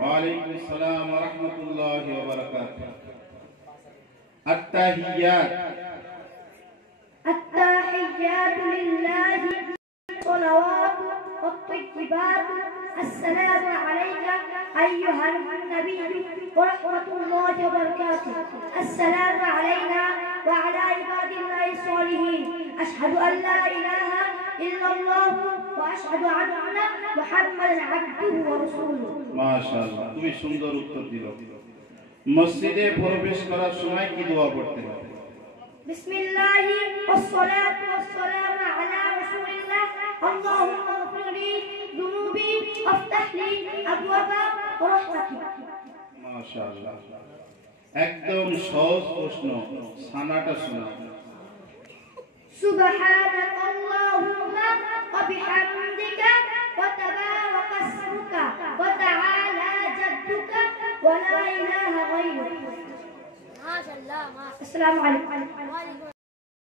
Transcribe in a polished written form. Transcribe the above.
وعليكم السلام ورحمة الله وبركاته. التحيات لله صلوات والطيبات. السلام عليك أيها النبي ورحمة الله وبركاته. السلام علينا وعلى عباد الله الصالحين. أشهد أن لا إله إلا الله وأشهد أن محمدا عبده ورسوله. ما شاء الله. তুমি সুন্দর উত্তর দিলো। মসজিদে প্রবেশ করার সময় কি দোয়া পড়তে হবে? বিসমিল্লাহ ওয়াসসালাতু ওয়াসসালামু আলা রাসূলিল্লাহ। আল্লাহুম্মা ইগফির লি যুনুবি ওয়াফতাহ লি আবওয়াবা রাহমাতিক। মাশাআল্লাহ। একদম সহজ প্রশ্ন, সানাটা শোনা। সুবহানাকাল্লাহুম্মা ওয়া বিহামদিকা ওয়া তাবারাকা ইসমুকা ওয়া তাআলা জাদ্দুকা ওয়া লা ইলাহা গায়রুক। মাশাআল্লাহ। আসসালামু আলাইকুম।